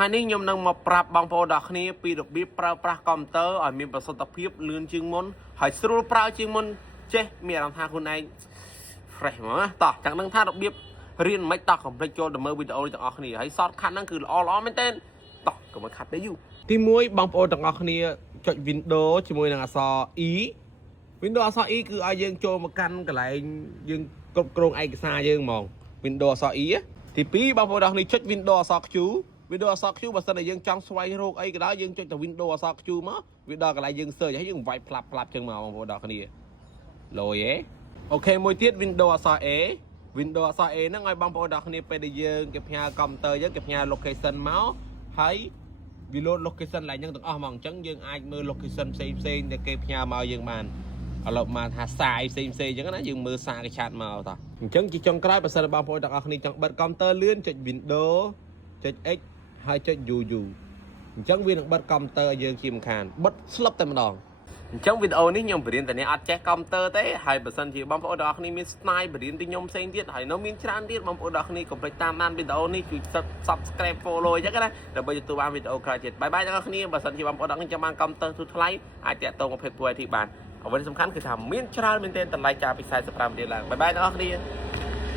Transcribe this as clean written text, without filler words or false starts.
ថ្ងៃនេះខ្ញុំនឹងមកប្រាប់បងប្អូនដល់គ្នាពីរបៀបប្រើប្រាស់កុំព្យូទ័រឲ្យមានប្រសិទ្ធភាពលឿនជាងមុនហើយស្រួលប្រើជាងមុនចេះមានអារម្មណ៍ថាខ្លួនឯង fresh ហ្មងណាតោះចាំដឹងថារបៀបរៀនមិនតោះកុំភ្លេចចូលទៅមើលវីដេអូនេះទាំងអស់គ្នាហើយ shortcut ហ្នឹងគឺល្អមែនទែនតោះកុំឲ្យខាត់ទេយូទី1បងប្អូនទាំងអស់គ្នាចុច Windows ជាមួយនឹងអក្សរ E Windows អក្សរ E គឺឲ្យយើងចូលមកកាន់កន្លែងយើងគ្រប់គ្រងឯកសារយើងហ្មង Windows អក្សរ E ទី2បងប្អូនទាំងអស់គ្នាចុច Windows អក្សរ Q Windows អក្សរ Q បើសិនតែយើងចង់ស្វែងរកអីក៏ដោយយើងចុចតែ Windows អក្សរ Q មកវាដល់កន្លែងយើង search ហើយយើងវាយផ្លាប់ចឹងមកបងប្អូនទាំងអស់គ្នាលយហ៎អូខេមួយទៀត Windows អក្សរ A Windows អក្សរ A ហ្នឹងឲ្យបងប្អូនទាំងអស់គ្នាពេលដែលយើងគេផ្ញើកុំព្យូទ័រយើងគេផ្ញើ location មកហើយវា load location ឡើងហ្នឹងទាំងអស់ហ្មងអញ្ចឹងយើងអាចមើល location ផ្សេងដែលគេផ្ញើមកយើងបានឥឡូវមកថាសារផ្សេងអញ្ចឹងណាយើងមើលសារគេឆាតមកតោះអញ្ចឹងជាចុងក្រោយបើសិនបងប្អូនទាំងអស់គ្នាចង់បិទកុំព្យូទ័រលឿនចុច Windows ចុច X ហើយចុច UU អញ្ចឹងវានឹងបិទកុំព្យូទ័រឲ្យយើងជាមិនខានបិទស្លឹបតែម្ដងអញ្ចឹងវីដេអូនេះខ្ញុំបរៀនតែអ្នកអត់ចេះកុំព្យូទ័រទេហើយបើសិនជាបងប្អូនទាំងអស់គ្នាមានស្នាយបរៀនពីខ្ញុំផ្សេងទៀតហើយនៅមានច្រើនទៀតបងប្អូនទាំងអស់គ្នាកុំភ្លេចតាមដានវីដេអូនេះជួយ Subscribe Follow អញ្ចឹងណាដើម្បីទទួលបានវីដេអូក្រោយទៀតបាយបាយទាំងអស់គ្នាបើសិនជាបងប្អូនទាំងអស់គ្នាចង់បានកុំព្យូទ័រទូថ្លៃអាចតាក់ទងមក Page 2IT បានអ្វីដែលសំខាន់គឺថាមានច្រើនមែនទែនតម្លៃចាពី$45ឡើងបាយបាយទាំងអស់គ្នា